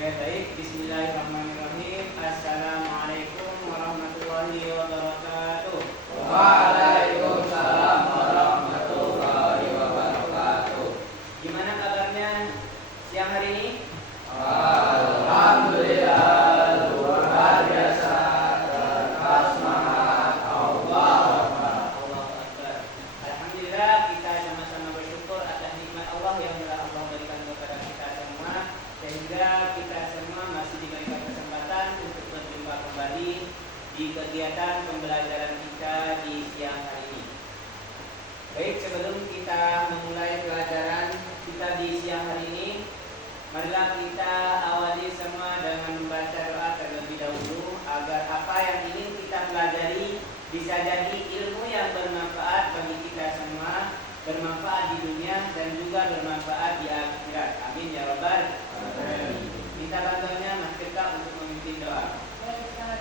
Baik, bismillahirrahmanirrahim. Assalamualaikum warahmatullahi wabarakatuh. Waalaikumsalam warahmatullahi wabarakatuh. Gimana kabarnya siang hari ini? Alhamdulillah, luar biasa, tetap semangat. Allahu Akbar. Allahu Akbar. Alhamdulillah, kita sama-sama bersyukur atas nikmat Allah yang telah Allah berikan kepada kita semua, sehingga kita semua masih diberikan kesempatan untuk berjumpa kembali di kegiatan pembelajaran kita di siang hari ini. Baik, sebelum kita memulai pelajaran kita di siang hari ini, marilah kita awali semua dengan membaca doa terlebih dahulu agar apa yang ingin kita pelajari bisa jadi ilmu yang bermanfaat bagi kita semua, bermanfaat di dunia dan juga bermanfaat di akhirat. Amin ya rabbal alamin. Minta bantuannya Mas Tirta untuk memimpin doa. Baik, Ustaz.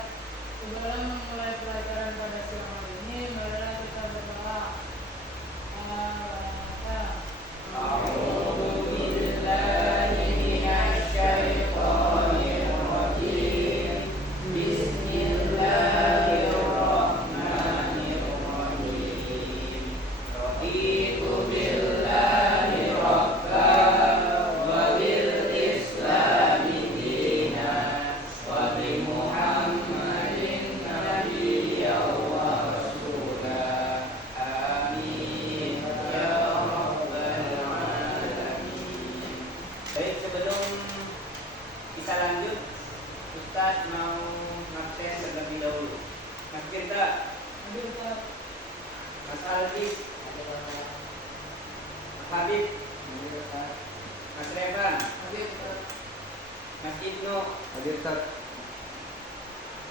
Sebelum memulai pelajaran pada siang hari ini, marilah kita berdoa. A'udzu billahi minasyaitonir rajim. Bismillahirrahmanirrahim. Raditu billahi rabban wa bil islami dinan wa bi Muhammadin nabiyyan wa rasulah. Amin ya rabbal alamin. Baik, sebelum kita lanjut, Ustaz mau ngakses terlebih dahulu. Mas Firda, Hadir, Ustaz. Mas Aldi, Mas Habib, Mas Revan, Hadir, Ustaz. Mas Ibnu, Hadir, Ustaz.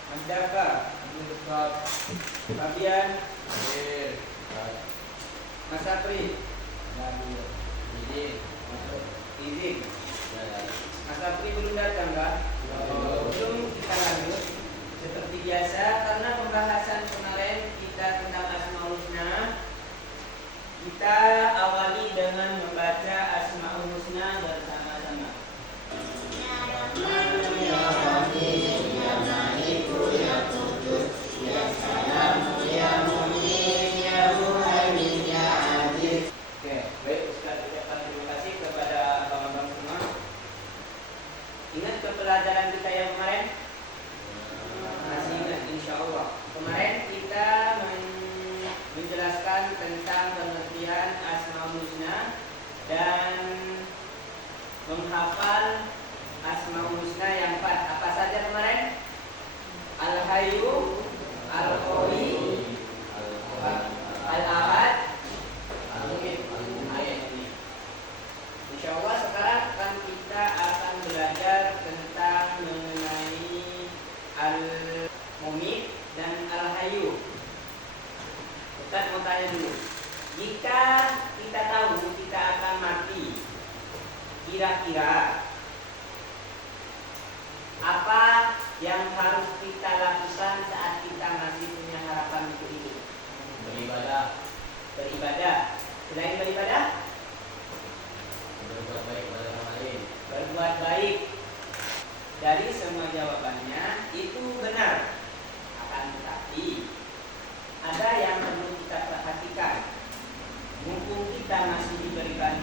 Mas Dafa, Hadir, Ustaz. Fabian, Hadir. Mas Sapri, Hadir. izin. Mas Sapri belum datang, Kak? Sebelum kita lanjut, seperti biasa, karena pembahasan kemarin kita tentang Asmaul Husna, kita awali dengan membaca Asmaul Husna bersama-sama. Oke, baik Ustaz, ucapkan terima kasih kepada abang-abang semua. Ingat ke pelajaran kita yang kemarin? Masih ingat, insya Allah. Kemarin kita menjelaskan tentang pengertian Asmaul Husna dan menghafal Asmaul Husna yang 4. Apa saja kemarin? Al-Hayyu, Al-Qawi, Al-Ahad, Al-Mu'id. Ayat ini. Insya Allah sekarang kita akan belajar tentang mengenai Al-Mu'id dan Al-Hayyu. Ustaz mau tanya dulu. Jika kita tahu kita akan mati, kira-kira apa yang harus kita lakukan saat kita masih punya harapan untuk hidup? Beribadah. Selain beribadah, Berbuat baik pada orang lain. berbuat baik. Dari semua jawabannya itu benar. Akan tetapi ada yang perlu kita perhatikan. Mumpung kita masih diberikan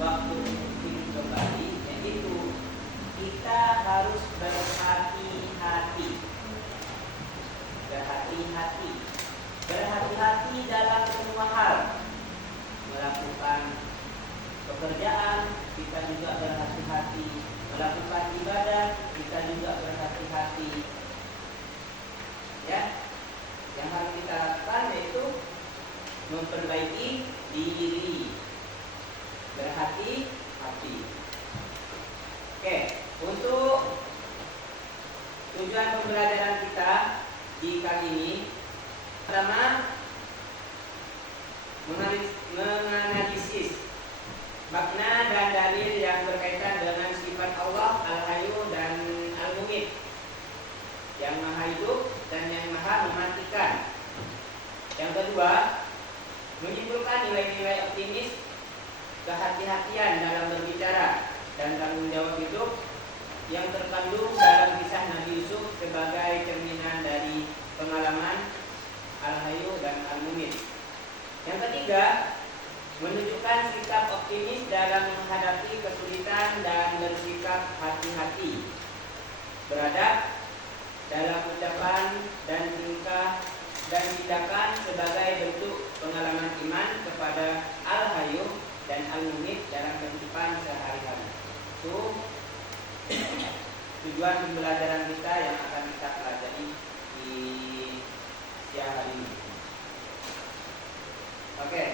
waktu untuk hidup kembali, yaitu kita harus berhati-hati. Berhati-hati dalam semua hal. Melakukan pekerjaan, kita juga berhati-hati. Melakukan ibadah, kita juga berhati-hati. Ya, yang harus kita lakukan yaitu memperbaiki diri. Berhati-hati. Oke, untuk tujuan pembelajaran kita di kali ini, pertama menganalisis makna dan dalil yang berkaitan dengan sifat Allah Al-Hayyu dan Al-Mu'id, yang maha hidup dan yang maha mematikan. Yang kedua, menyimpulkan nilai-nilai optimis, kehati-hatian dalam berbicara dan tanggung jawab hidup yang terkandung dalam kisah Nabi Yusuf sebagai cerminan dari pengalaman Al-Hayyu dan Al-Mumit. Yang ketiga, menunjukkan sikap optimis dalam menghadapi kesulitan dan bersikap hati-hati, beradab dalam ucapan dan tingkah dan tindakan sebagai bentuk pengalaman iman kepada Al-Hayyu dan Al-Mumit dalam kehidupan sehari-hari. Itu tujuan pembelajaran kita yang akan kita pelajari di siang hari ini. Oke,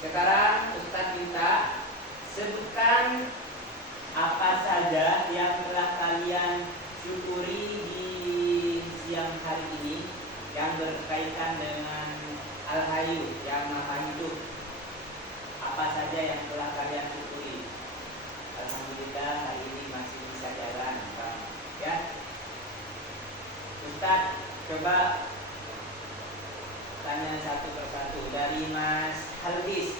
sekarang Ustaz minta sebutkan apa saja yang telah kalian syukuri di siang hari ini yang berkaitan dengan Al-Hayyu yang Maha Hidup. Apa saja yang telah kalian syukuri? Alhamdulillah hari ini masih bisa jalan, Pak. Ya, Ustaz coba tanya satu persatu dari Mas Halbis.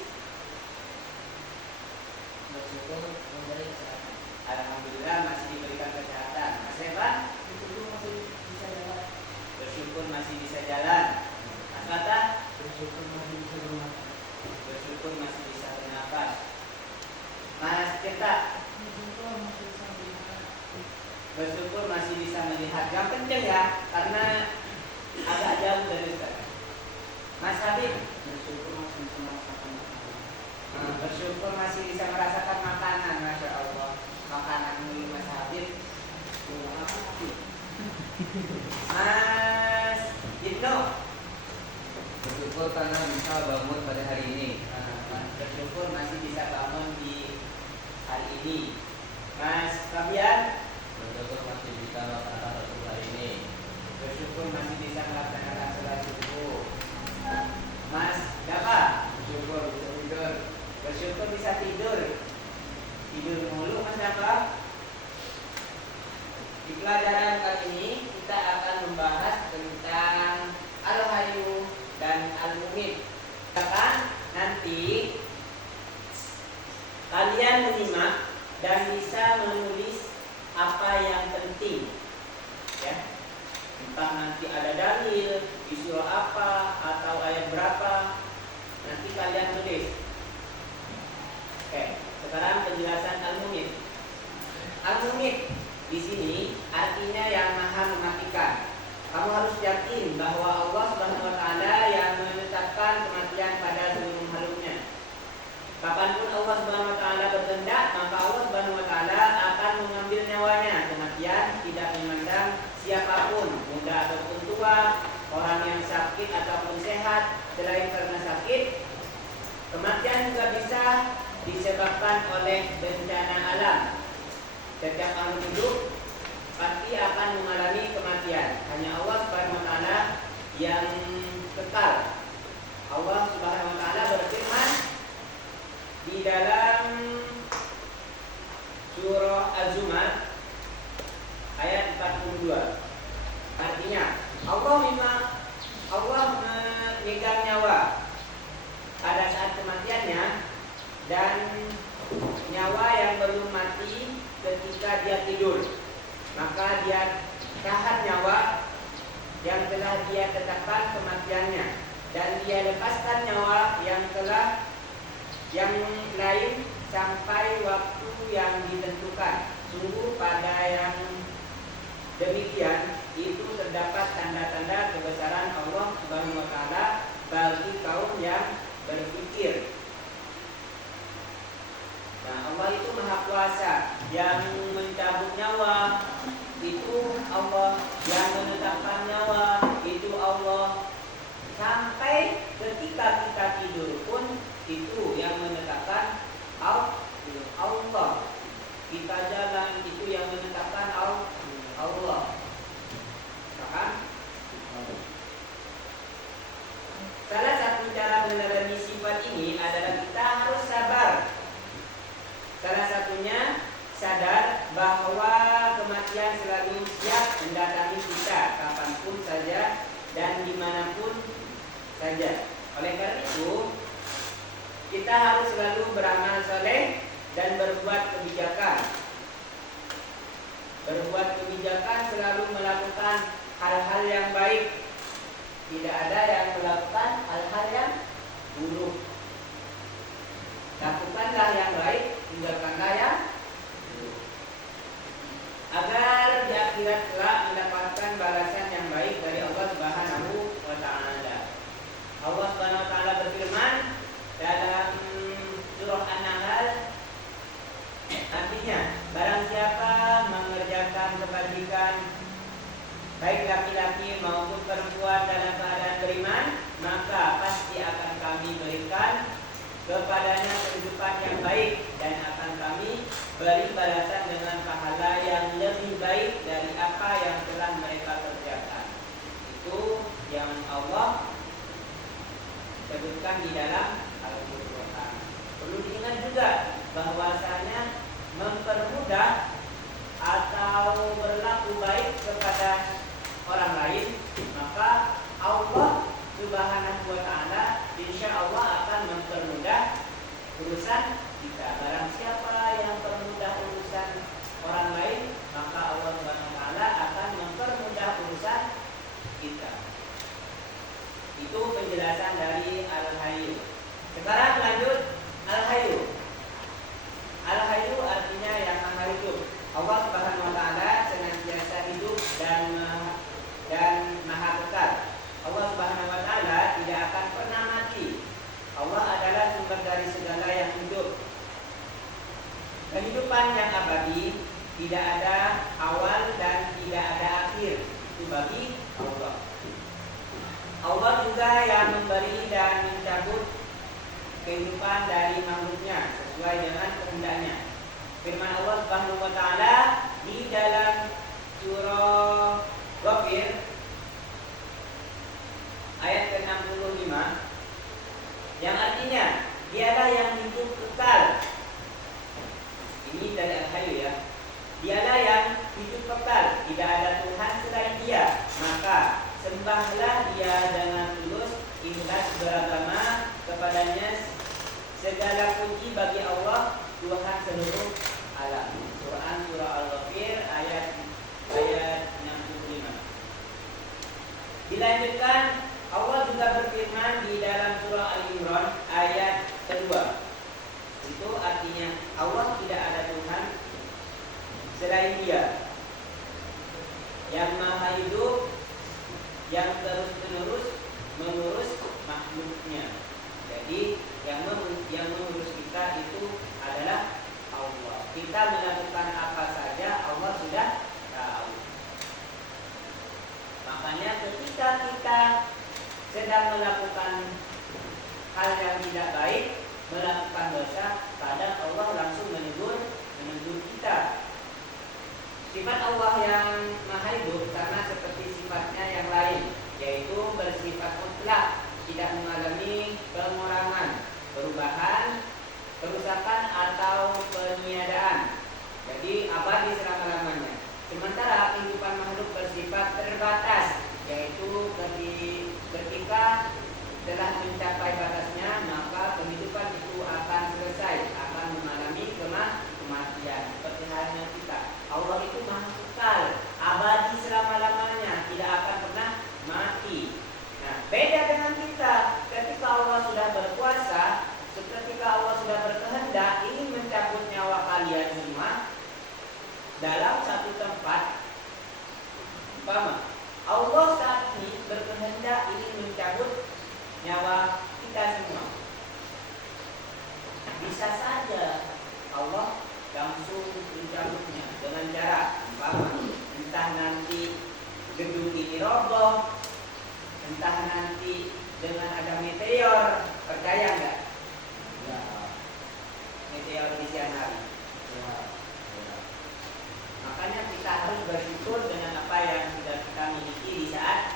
Bersyukur memberi kesehatan. Alhamdulillah masih diberikan kesehatan. Mas Evan? Bersyukur masih bisa jalan. Bersyukur masih bisa jalan. Mas Fata? Bersyukur masih bisa bermakan. Bersyukur masih bisa bernafas. Mas Tirta? Bersyukur masih bisa melihat. Bersyukur masih bisa melihat. Yang kenceng ya, karena agak jauh dari Ustaz. Mas Habib? Bersyukur masih bisa merasakan makanan. Bersyukur masih bisa merasakan makanan. Masya Allah. Makanan dulu Mas Habib. Mas Ibnu? Bersyukur karena bisa bangun pada hari ini. Bersyukur masih bisa bangun di hari ini. Mas Fabian? Bersyukur masih bisa melaksanakan sholat hari ini. Bersyukur masih bisa melaksanakan sholat subuh. Mas Dapa? Bersyukur bisa tidur. Bersyukur bisa tidur. Tidur mulu Mas Dapa. Di pelajaran kali ini kita akan membahas tentang Al-Hayyu dan Al-Mumit. Kan nanti kalian menyimak dan bisa menulis apa yang penting, ya. Entah nanti ada dalil di surah apa atau ayat berapa, nanti kalian tulis. Oke, sekarang penjelasan Al-Mumit. Al-Mumit di sini artinya yang maha mematikan. Kamu harus yakin bahwa Allah Subhanahu wa taala yang menetapkan kematian pada seluruh makhluknya. Kapanpun Allah Subhanahu wa taala berkehendak, maka Allah Subhanahu wa taala akan mengambil nyawanya. Kematian tidak memandang siapapun, muda ataupun tua, orang yang sakit ataupun sehat. Selain karena sakit, kematian juga bisa disebabkan oleh bencana alam. Setiap makhluk hidup pasti akan mengalami kematian. Hanya Allah Subhanahu wa taala yang kekal. Allah Subhanahu wa taala berfirman di dalam surah Az-Zumar ayat 42. Artinya Allah memegang nyawa pada saat kematiannya dan nyawa yang belum mati ketika dia tidur, maka dia tahan nyawa yang telah dia tetapkan kematiannya dan dia lepaskan nyawa yang lain sampai waktu yang ditentukan. Sungguh pada yang demikian itu terdapat tanda-tanda kebesaran Allah Subhanahu wa taala bagi kaum yang berpikir. Nah, Allah itu Maha Kuasa, yang mencabut nyawa itu Allah, yang menetapkan nyawa itu Allah. Sampai ketika kita tidur pun itu yang menetapkan Allah. Kita jalan itu yang menetapkan Allah. Paham? Salah satu cara meneladani sifat ini adalah kita harus sabar. Salah satunya sadar bahwa kematian selalu siap mendatangi kita kapanpun saja dan dimanapun saja. Oleh karena itu, kita harus selalu beramal soleh dan berbuat kebijakan. tidak ada yang melakukan hal-hal yang buruk. Lakukanlah yang baik, tinggalkanlah yang buruk. Agar di akhirat kelak mendapatkan balasan yang baik dari Allah Subhanahu wa taala. Allah Subhanahu wa taala berfirman dalam surah An-Nahl, artinya barang siapa mengerjakan kebajikan baik laki-laki maupun perempuan dalam keadaan beriman, maka pasti akan kami berikan kepadanya kehidupan yang baik dan akan kami beri balasan dengan pahala yang lebih baik dari apa yang telah mereka kerjakan. Itu yang Allah sebutkan di dalam Al-Quran. Perlu diingat juga bahwasanya mempermudah atau berlaku baik kepada orang lain, maka Allah Subhanahu wa taala insya Allah akan mempermudah urusan kita. Barang siapa yang permudah urusan orang lain, maka Allah Subhanahu wa taala akan mempermudah urusan kita. Itu penjelasan dari Al-Hayyu. Sekarang lanjut Al-Hayyu. Al-Hayyu artinya yang maha hidup. Allah Subhanahu wa taala senantiasa hidup dan maha kekal. Allah Subhanahu wa taala tidak akan pernah mati. Allah adalah sumber dari segala yang hidup. Kehidupan yang abadi tidak ada awal dan tidak ada akhir. Itu bagi Allah. Allah juga yang memberi dan mencabut kehidupan dari makhluknya sesuai dengan kehendaknya. Firman Allah Subhanahu wa taala di dalam surah Ghafir ayat ke-65 yang artinya dialah yang hidup kekal. Ini dari Al-Hayyu ya. Dialah yang hidup kekal, tidak ada Tuhan selain Dia. Maka sembahlah Dia dengan tulus, ikhlas beragama kepadanya. Segala puji bagi Allah, Tuhan seluruh alam. Surah Al-Ghafir ayat 65. Dilanjutkan, Allah juga berfirman di dalam surah Al-Imran ayat kedua. Itu artinya Allah tidak ada Tuhan selain Dia, yang maha hidup, yang terus-menerus mengurus makhluknya. Jadi yang mengurus kita itu adalah Allah. Kita melakukan apa saja Allah sudah tahu. Makanya ketika kita sedang melakukan hal yang tidak baik, melakukan dosa, kadang Allah langsung menegur kita. Sifat Allah yang maha hidup karena seperti sifatnya yang lain, yaitu bersifat mutlak, tidak mengalami pengurangan, perubahan, kerusakan atau peniadaan. Jadi abadi selama-lamanya. Sementara kehidupan makhluk bersifat terbatas, yaitu ketika telah mencapai batasnya, maka kehidupan itu akan selesai, akan mengalami kematian. Seperti halnya kita, Allah itu maha kekal, abadi selama-lamanya, tidak akan pernah mati. Nah, beda dengan kita. Ketika Allah sudah berkuasa, ketika Allah sudah berkehendak ingin mencabut nyawa kalian semua dalam satu tempat, umpama Allah saat ini berkehendak ingin mencabut nyawa kita semua, bisa saja Allah langsung mencabutnya dengan cara umpama entah nanti gedung ini roboh, entah nanti dengan ada meteor. Percaya nggak? Ya. Meteor di siang hari. Ya. Makanya kita harus bersyukur dengan apa yang sudah kita miliki di saat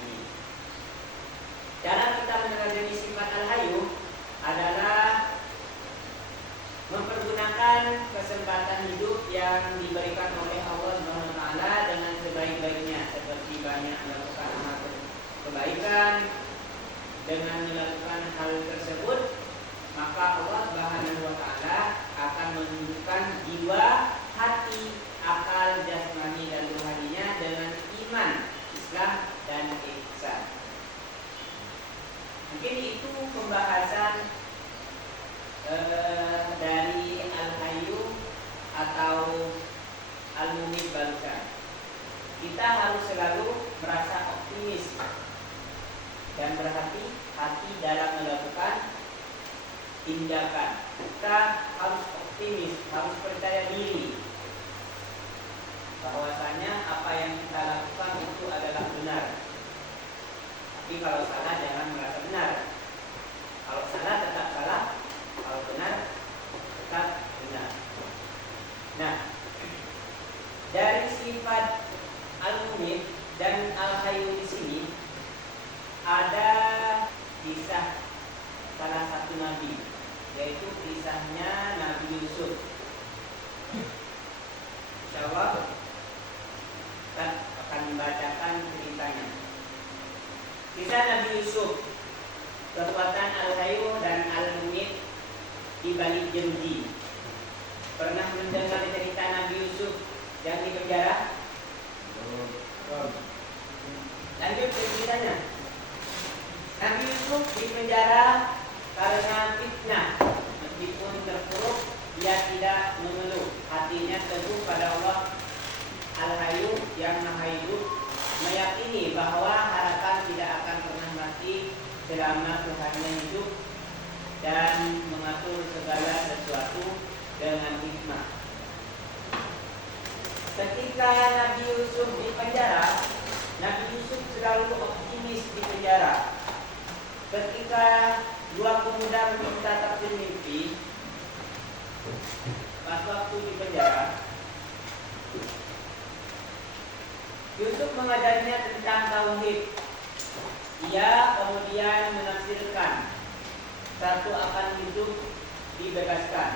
ini. Cara kita menerjemah sifat Al-Hayyu adalah mempergunakan kesempatan hidup yang diberikan oleh Allah Subhanahu wa taala dengan sebaik-baiknya, seperti banyak melakukan amal kebaikan. Dengan melakukan hal tersebut, maka Allah Subhanahu wa taala akan menunjukkan jiwa, hati, akal, jasmani dan rohaninya dengan iman, Islam dan ihsan. selalu merasa optimis dan berhati-hati dalam melakukan tindakan. Kita harus optimis, harus percaya diri bahwasanya apa yang kita lakukan itu adalah benar. Tapi kalau salah jangan merasa benar. Kalau salah tetap salah, kalau benar tetap benar. Nah, dari sifat Al-Mumit dan Al-Hayyu di sini ada kisah salah satu nabi, yaitu kisahnya Nabi Yusuf. Insyaallah kita akan membacakan ceritanya. Kisah Nabi Yusuf, kekuatan Al-Hayyu dan Al-Mumit di balik jeruji. Pernah mendengar cerita Nabi Yusuf yang di penjara? Lanjut ke ceritanya. Nabi Yusuf di penjara karena fitnah. Meskipun terpuruk, dia tidak mengeluh. Hatinya teguh pada Allah Al-Hayyu yang Maha Hidup, meyakini bahwa harapan tidak akan pernah mati selama Tuhannya hidup dan mengatur segala sesuatu dengan hikmah. Ketika Nabi Yusuf di penjara, Nabi Yusuf selalu optimis di penjara. Ketika dua pemuda meminta tafsir mimpi, pas waktu di penjara, Yusuf mengajarinya tentang tauhid. Ia kemudian menafsirkan, satu akan hidup dibebaskan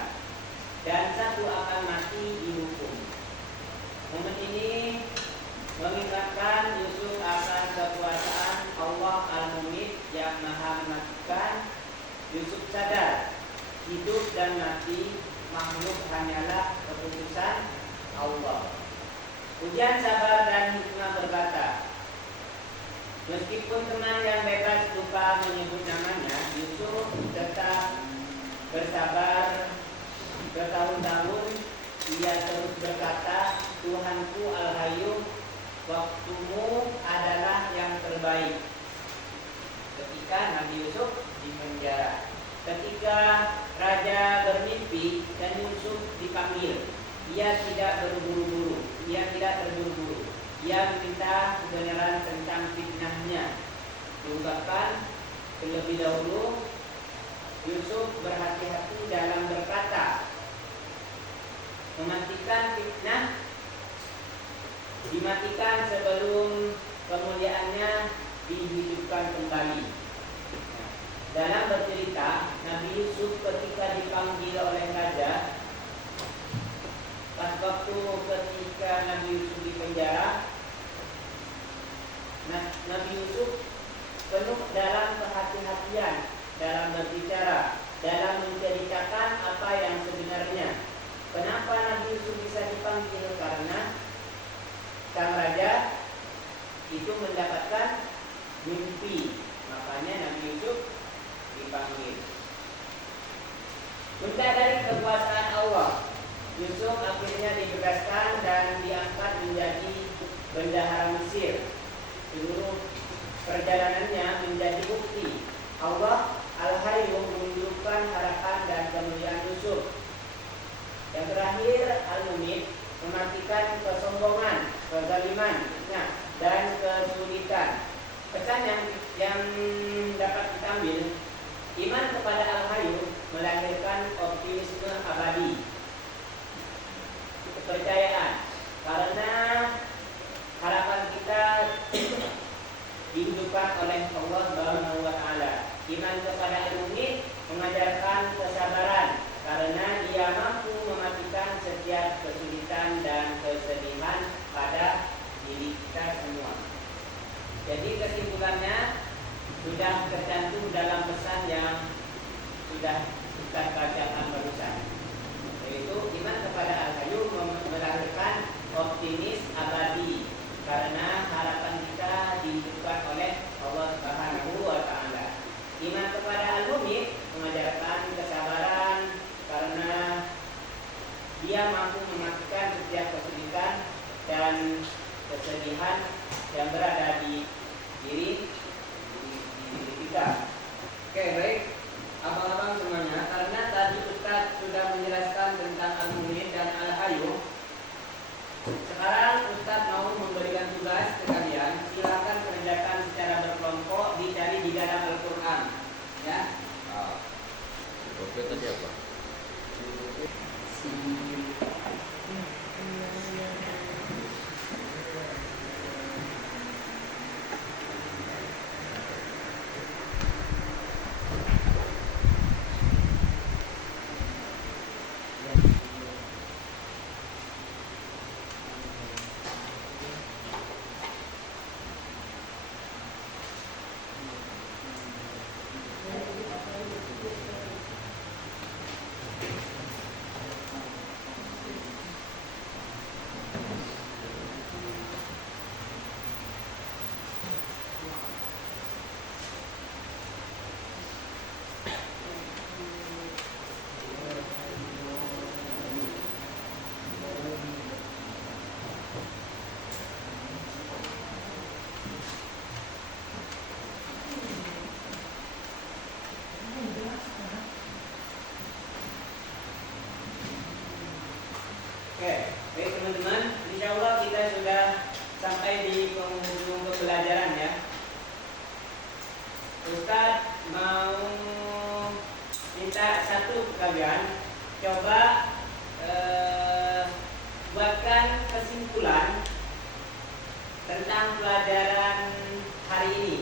dan satu akan mati dihukum. Momen ini mengingatkan Yusuf akan kekuasaan Allah Al-Mumit yang Maha Mematikan. Yusuf sadar hidup dan mati makhluk hanyalah keputusan Allah. Ujian sabar dan hikmah berkata, meskipun teman yang bebas lupa menyebut namanya, Yusuf tetap bersabar bertahun-tahun. Ia terus berkata, Tuhanku Al-Hayyu, waktumu adalah yang terbaik. Ketika Nabi Yusuf di penjara, ketika raja bermimpi dan Yusuf dipanggil, ia tidak terburu-buru. Ia meminta kebenaran tentang fitnahnya. Diungkapkan terlebih dahulu, Yusuf berhati-hati dalam berkata, mematikan fitnah dimatikan sebelum kemuliaannya dihidupkan kembali. Dalam bercerita, Nabi Yusuf ketika dipanggil oleh raja, pas waktu ketika Nabi Yusuf di penjara, Nabi Yusuf penuh dalam kehati-hatian dalam berbicara, dalam menceritakan apa yang sebenarnya. Kenapa Nabi Yusuf bisa dipanggil? Karena sang raja itu mendapatkan mimpi, makanya Nabi Yusuf dipanggil. Mencari kekuasaan Allah, Yusuf akhirnya dibebaskan dan diangkat menjadi bendahara Mesir. Seluruh perjalanannya menjadi bukti Allah Al-Hayyu menunjukkan harapan dan kemuliaan Yusuf. Yang terakhir, Al-Mumit mematikan kesombongan, kezaliman, dan kesulitan. Pesan yang dapat kita ambil, iman kepada Al-Hayyu melahirkan optimisme abadi, kepercayaan, karena harapan kita dihidupkan oleh Allah Subhanahu wa Ta'ala. Iman kepada Al-Mumit mengajarkan kesabaran, karena dia mampu mematikan setiap kesulitan dan kesedihan pada diri kita semua. Jadi kesimpulannya sudah tercantum dalam pesan yang sudah kita bacakan barusan, yaitu iman kepada Al-Hayyu melahirkan optimis abadi, karena harapan kita dihidupkan oleh Allah Subhanahu wa Ta'ala. Iman kepada Al-Mumit mengajarkan kesabaran, karena dia mampu mematikan setiap kesulitan dan kesedihan yang berada di diri kita. Oke, baik abang-abang semuanya, karena tadi Ustaz sudah menjelaskan tentang Al-Mu'min dan Al-Hayyu. Sekarang Ustaz mau memberikan tugas ke kalian. Silakan kerjakan secara berkelompok, dicari di dalam Al-Quran, ya. Oke, tadi apa? Oke, baik teman-teman, insya Allah kita sudah sampai di penghujung pembelajaran ya. Ustaz mau minta satu kalian coba buatkan kesimpulan tentang pelajaran hari ini.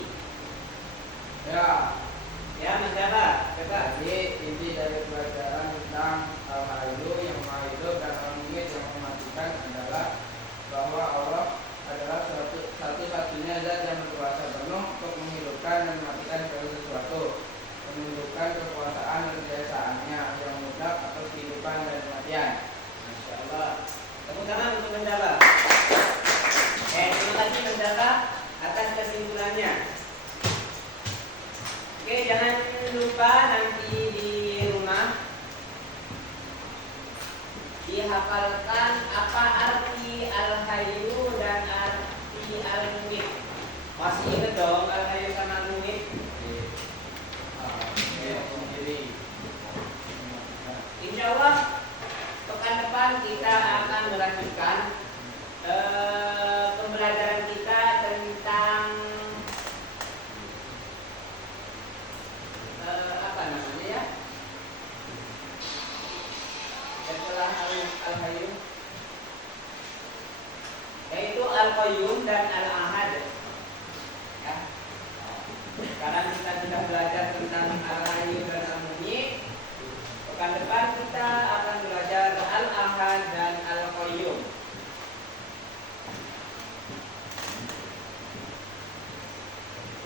Ya, Mas Jaba, coba. Jadi inti dari pelajaran tentang Al-Hayyu yang Maha Hidup dan Al-Mu'min yang mematikan adalah bahwa Allah adalah satu-satunya zat yang berkuasa penuh untuk menghidupkan dan mematikan segala sesuatu, menunjukkan kekuasaan dan kebiasaannya yang mutlak atas kehidupan dan kematian. Masya Allah. Tepuk tangan untuk Mas Jaba. Terima kasih Mas Jaba atas kesimpulannya. Oke, jangan lupa nanti di rumah dihafalkan apa arti Al-Hayyu dan arti Al-Mu'min. Masih ingat dong Al-Hayyu sama Al-Mu'min? Insya Allah pekan depan kita akan melanjutkan pembelajaran kita tentang apa namanya ya? Setelah Al-Hayyu, yaitu Al-Qayyum dan Al-Ahad. Ya. Sekarang kita sudah belajar tentang Al-Hayyu dan Al-Mu'min. Pekan depan kita akan belajar Al-Ahad dan Al-Qayyum.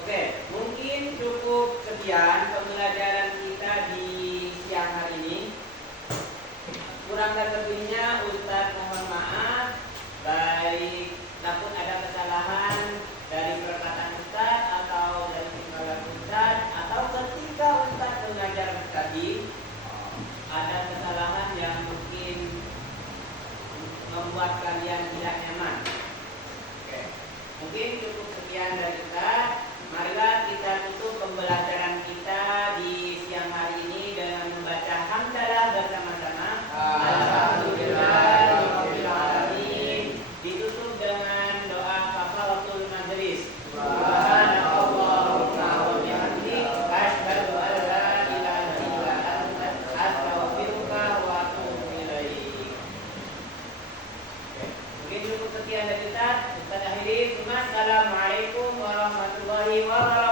Oke, mungkin cukup sekian pembelajaran kita di siang hari ini. Kurang dan lebihnya Ustaz mohon maaf. Baik, takut ada kesalahan dari perkataan Ustaz atau dari timbalan Ustaz, atau ketika Ustaz mengajar tadi ada kesalahan yang mungkin membuat kalian tidak nyaman. Oke, mungkin cukup sekian dari kita. Marilah kita tutup pembelajaran kita di siang hari ini dengan membaca hamdalah bersama-sama. Alhamdulillahirabbil alamin. Ditutup dengan doa kafaratul majelis. Subhanallahumma wa bihamdihi asyhadu an la ilaha illa anta astaghfiruka wa atubu ilaik. Mungkin cukup sekian dari kita. Kita akhiri. Assalamualaikum warahmatullahi wabarakatuh.